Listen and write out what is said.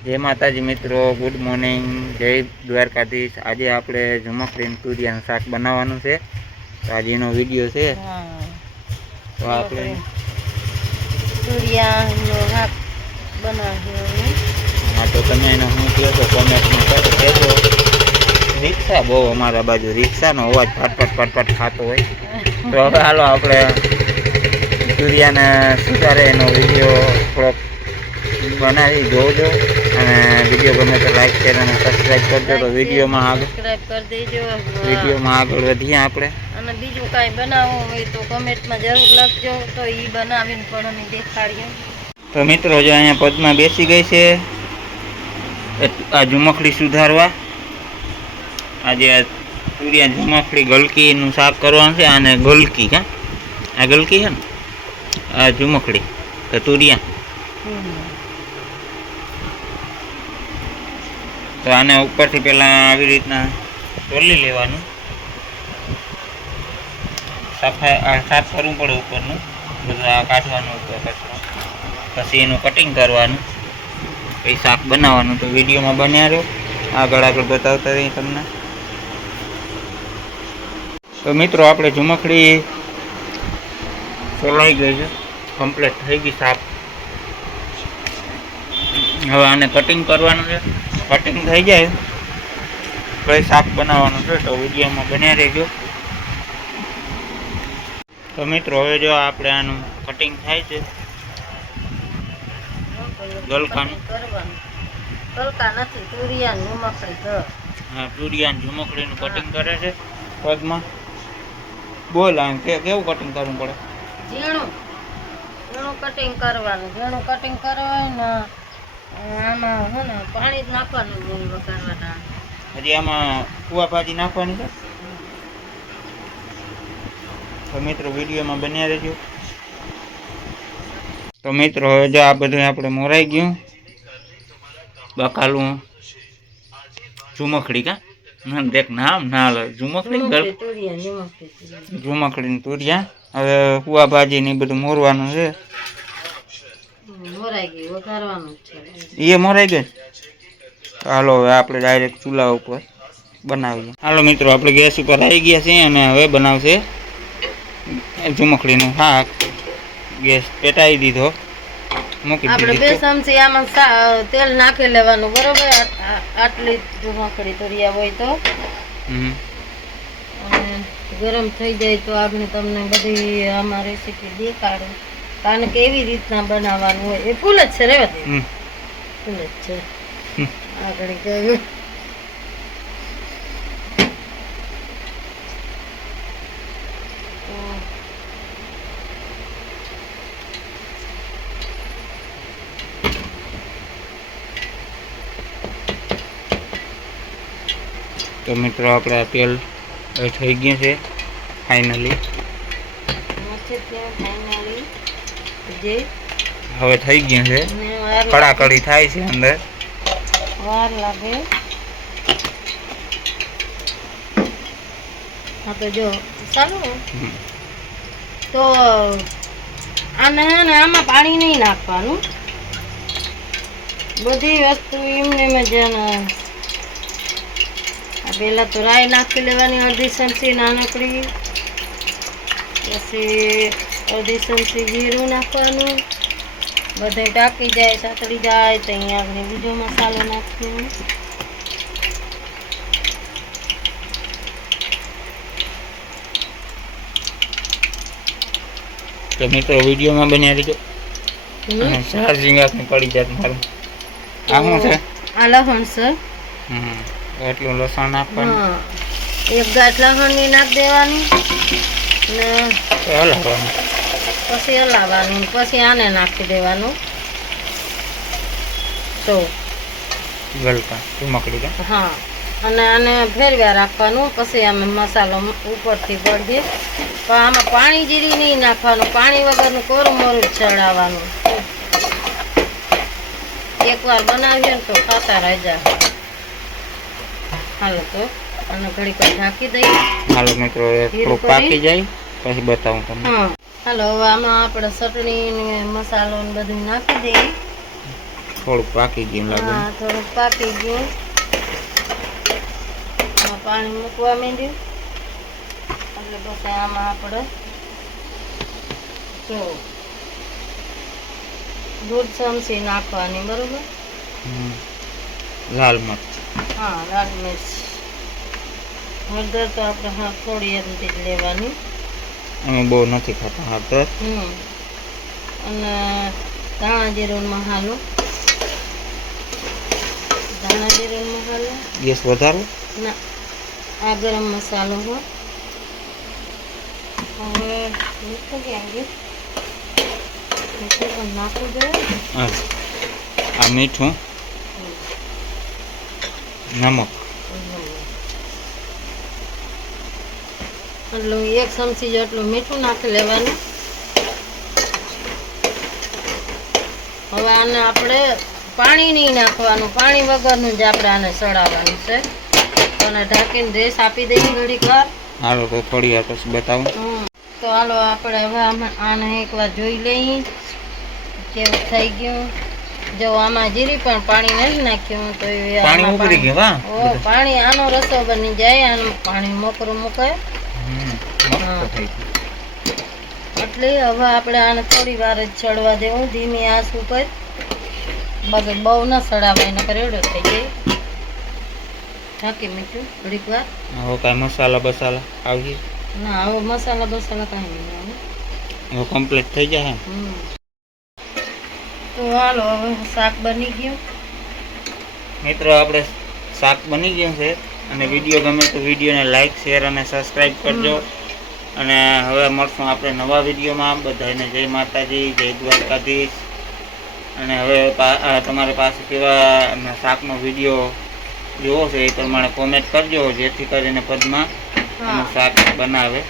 જય માતાજી મિત્રો ગુડ મોર્નિંગ જય દ્વારકાધીશ. આજે આપણે ઝુમકરીન તુરિયાનું શાક બનાવવાનું છે. તો આજે એનો વીડિયો છે. તો આપણે સૂર્યાનો શાક બનાવ્યો હા તો તમે એને શું કહો છો કોમેન્ટમાં કહેજો. રિક્ષા બહુ અમારા બાજુ. રિક્ષાનો અવાજ ફટફટ ફટફટ ખાતો હોય. તો હવે હાલો આપણે સૂર્યાને સુધારે એનો વીડિયો થોડોક બનાવી જોજો. અને વીડિયો ગમે તો લાઈક શેર અને સબસ્ક્રાઈબ કરજો તો વિડીયોમાં આગળ સબસ્ક્રાઇબ કરી દેજો. વિડીયોમાં આગળ વધીએ આપણે. અને બીજું કાંઈ બનાવવું હોય તો કમેન્ટમાં જરૂર લખજો. તો એ બનાવીને પણ અમે દેખાડીએ. તો મિત્રો જો અહીંયા પદમાં બેસી ગઈ છે. એ આ ઝુમખડી સુધારવા. આજે આ સૂર્યા ઝુમખડી ગલકીનું શાક કરવાનું છે આને ગલકી હા? આ ગલકી છે ને? આ ઝુમખડી તો તુરિયા. તો આને ઉપરથી પહેલાં આવી રીતના તોલી લેવાનું. સફાઈ સાફ કરવું પડે ઉપરનું. બધું કાઢવાનું ઉપર કચરો પછી એનું કટિંગ કરવાનું. પછી શાક બનાવવાનું. તો વિડીયોમાં બન્યા રહ્યો આગળ આગળ બતાવતા રહીએ તમને. તો મિત્રો, આપણે ઝુમખડી સોલાઈ ગઈ છે. કમ્પ્લીટ થઈ ગઈ સાફ. હવે આને કટિંગ કરવાનું છે. કટિંગ થઈ જાય. કઈ શાક બનાવવાનું છે તો વિડીયોમાં બન્યા રહેજો. તો મિત્રો હવે જો આપણે આનું કટિંગ થાય છે. ગલકાનું. કરવાનું. ગલકા નથી તુરિયાનું મકડી હા ચૂડિયાન ઝુમકડીનું કટિંગ કરે છે પગમાં. બોલ આમ કે કેવું કટિંગ કરવું પડે? ઝીણું. ઝીણું કટિંગ કરવાનું. ઝીણું કટિંગ કરવાનું આમાં હે ને પાણી જ નાખવાનું ગોળ વઘારવાના હજી આમાં કુવા ભાજી નાખવાની છે. તો મિત્રો વિડીયોમાં બન્યા રહેજો. તો મિત્રો હવે જો આ બધું આપણે મોરાઈ ગયું. બકાલું ઝુમખડી કા? ના દેખ નામ ના લે. ઝુમખડી ઝુમખડી તુરિયા હવે કુવા ભાજી ને બધું મોરવાનું છે મોરાઈ ગઈ વઘારવાનું જ છે એ મોરાઈ ગઈ હાલો હવે આપણે ડાયરેક્ટ ચૂલા ઉપર બનાવીએ. હાલો મિત્રો આપણે ગેસ ઉપર આવી ગયા છીએ અને હવે બનાવશે ઝુમખડીનું શાક. ગેસ પેટાવી દીધો. મૂકી આપણે બે ચમચી આમાં તેલ નાખી લેવાનું બરોબર? આટલી ઝુમકડી તુરિયા હોય તો. ગરમ થઈ જાય તો આપણે તમને બધી આમાં રેસીપી દેખાડું. કારણ કેવી રીતના બનાવવાનું હોય એ ફૂલ જ છે રેવા ફૂલ જ છે. આગળ કહ્યું તો મિત્રો આપણે આ તેલ થઈ ગયું છે ફાઇનલી જે હવે થઈ ગયું છે. કડાકડી થાય છે અંદર. વાર લાગે. હા તો જો ચાલો. તો આને ને આમાં પાણી નહીં નાખવાનું. બધી વસ્તુ એમને એમ જ એને. આ પહેલાં તો રાઈ નાખી લેવાની અડધી ચમચી નાનકડી. પછી અડધી ચમચી જીરું નાખવાનું. બધે ટાકી જાય સાતળી જાય તો અહીંયા આપણે બીજો મસાલો નાખીએ. તો મિત્રો વિડીયોમાં બન્યા રહીજો. ચાર્જિંગ આપણે પડી જાય મારું. આ શું છે? આ લસણ છે. હમ. એટલું લસણ નાખવાનું. એક ગાંઠ લસણની નાખ દેવાની. ને હલાવવાનું. પછી હલાવવાનું પછી આને નાખી દેવાનું. તો ગલકા ઝુમકડી કા હા અને આને ફેરવ્યા રાખવાનું પછી આમે મસાલો ઉપરથી દે પણ આમાં પાણી જીરી નહીં નાખવાનું પાણી વગરનું કોરું મોરું ચડાવવાનું. એકવાર બનાવીએ ને તો ખાતા રહી જાય હાલો તો અને ઘડી પર ઢાંકી દઈએ. હાલો મિત્રો પાકી જાય પછી બતાવું તમને. હા. હાલો આમાં આપણે ચટણી ને મસાલો ને બધું નાખી દઈએ. થોડુંક પાકી ગયું લાગે. હા થોડુંક પાકી ગયું. પાણી મૂકવા માંડ્યું. એટલે પછી આમાં આપણે જો દૂધ ચમચી નાખવાની બરોબર? લાલ મરચ. હા લાલ મરચ. હળદર તો આપણે હા થોડી એમથી જ લેવાની. અમે બહુ નથી ખાતા હળદર અને ધાણા જીરું મસાલો ધાણા જીરું મસાલો ગેસ વધારો? ના આ ગરમ મસાલો હો. હવે મીઠું ક્યાં મીઠું પણ નાખવું જોઈએ. આ મીઠું નમક. એટલું એક ચમચી જેટલું મીઠું નાખી લેવાનું. હવે આને આપણે પાણી નહીં નાખવાનું. પાણી વગરનું જ આપણે આને સડાવવાનું છે. અને ઢાંકીને રેસ આપી દઈએ ઘડીક વાર. હાલો તો થોડી વાર પછી બતાવું. તો હાલો આપણે હવે આને આને એકવાર જોઈ લઈએ. કેવું થઈ ગયું. જો આમાં જીરી પણ પાણી નથી નાખ્યું તો પાણી ઉકળી ગયું પાણી આનો રસો બની જાય આનું પાણી મોકરું મુકાય. હા. થઈ ગયું. એટલે હવે આપણે આને થોડી વાર જ ચડવા દેવું ધીમી આંચ ઉપર. બાકી બહુ ન સડાવાય એને કરેડો થઈ જાય. ઢાંકી મીઠું થોડીક વાર? હવે કાંઈ મસાલા બસાલા આવી ના હવે મસાલા બસાલા કાંઈ નહીં આવે. હવે કમ્પ્લીટ થઈ જાય તો હાલો હવે શાક બની ગયું. મિત્રો આપણે શાક બની ગયું છે. અને વીડિયો ગમે તો વિડીયોને લાઈક શેર અને સબસ્ક્રાઈબ કરજો. અને હવે મળશું આપણે નવા વિડીયોમાં. બધાને જય માતાજી જય દ્વારકાધીશ. અને હવે તમારે પાસે કેવા શાકનો વીડિયો જોવો છે એ પ્રમાણે કોમેન્ટ કરજો જેથી કરીને પદમાં શાક બનાવે.